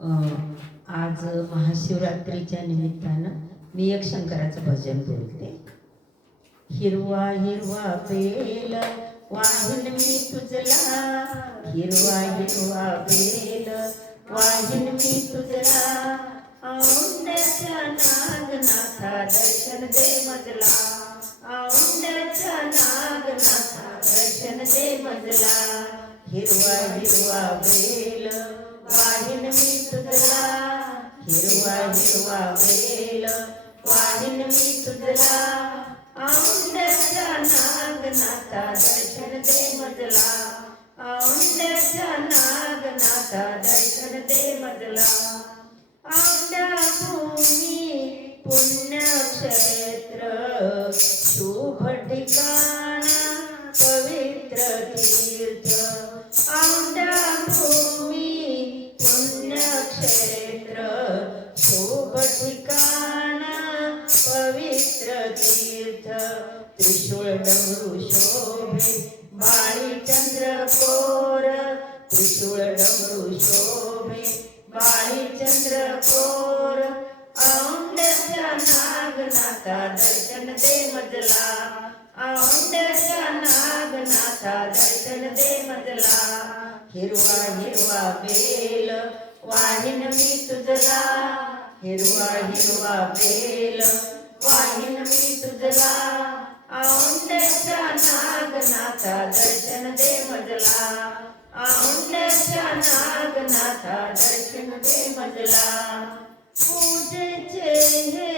आज महाशिवरात्रीच्या निमित्तानं मी एक शंकराचं भजन बोलते. हिरवा हिरवा बेल वाहिन मी तुझला. हिरवा हिरवा बेल वाहिन मी तुझला. औंड्याच्या नागनाथा दर्शन दे मजला. औंड्याच्या नागनाथा दर्शन दे मजला. हिरवा हिरवा हिरवा हिरवा वेल वाहिन मी तुझला. औंड्याच्या नागनाथा दर्शन दे मजला. औंड्याच्या नागनाथा दर्शन दे मजला. औंड्या भूमी पुण्यक्षेत्र शुभ ठिकाण. त्रिशूळ डमरू शोभे बाळी चंद्रकोर त्रिशूळ डमरू शोभे बाळी चंद्रकोर औंड्याच्या नागनाथा दर्शन दे मजला औंड्याच्या नागनाथा दर्शन दे मजला हिरवा हिरवा बेल वाहिन मी तुझला हिरवा हिरवा बेल वाहिन मी तुझला. औंड्याच्या नागनाथा दर्शन दे मजला औंड्याच्या नागनाथा दर्शन दे मजला पूजेचे हे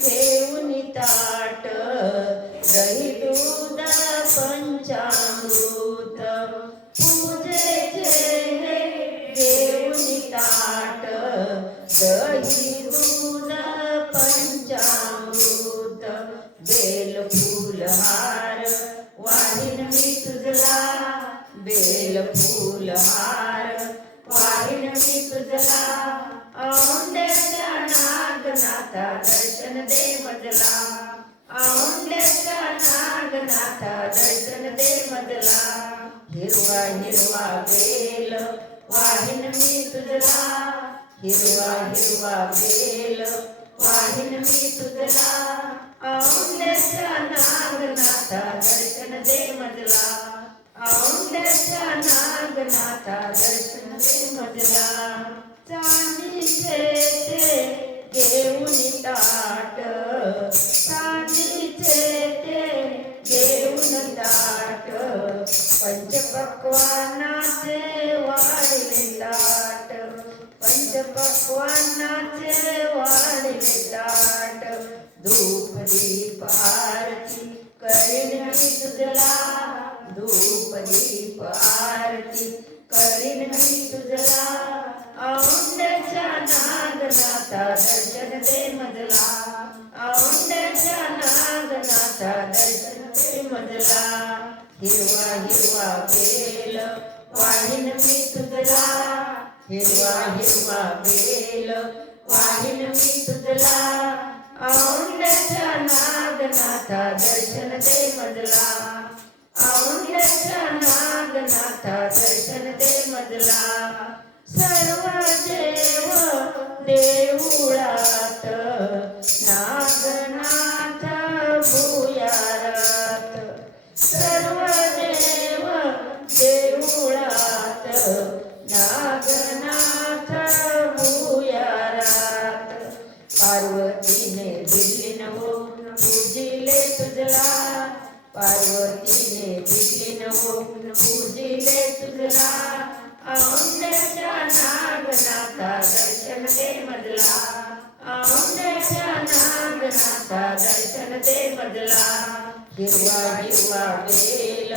घेऊन ताट दही दूध पंचामृत. पूजेचे हे घेऊन ताट दही दूध बेल फूल हार वाहिन मी तुझला औंड्याच्या नागनाथा दर्शन दे मजला औंड्याच्या नागनाथा दर्शन दे मजला हिरवा हिरवा बेल वाहिन मी तुझला हिरवा हिरवा बेल वाहिन मी तुझला औंड्याच्या नागनाथा दर्शन दे मजला औंड्याच्या नागनाथा दर्शन दे मजला चांदीचे ते घेऊन ताट चांदीचे ते घेऊन ताट पंचपक्वानाचे वाढले ताट पंचपक्वानाचे वाढले ताट धूप दीप आरती करीन मी तुझला धूप तुझला औंड्याच्या नागनाथा दर्शन दे मजला औंड्याच्या नागनाथा दर्शन दे मजला हिरवा हिरवा बेल वाहिन मी तुझला हिरवा हिरवा बेल वाहिन मी तुझला औंड्याच्या नागनाथा दर्शन दे मजला औंड्याच्या नागनाथा दर्शन सर्व देव देऊळात नागनाथ भुयारात. सर्व देव देऊळात नागनाथ भुयारात. पार्वतीने दिली नवून पूजिले तुझला. पार्वतीने दिली नवून पूजिले तुझला. औंड्याच्या नागनाथा दर्शन दे मजला औंड्याच्या नागनाथा दर्शन दे मजला हिरवा हिरवा बेल.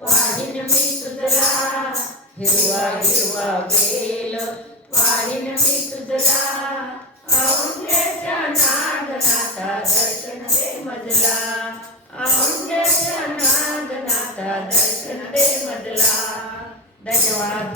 वाहिन मी तुझला हिरवा हिरवा बेल. वाहिन मी तुझला औंड्याच्या नागनाथा दर्शन दे मजला औंड्याच्या नागनाथा दर्शन धन्यवाद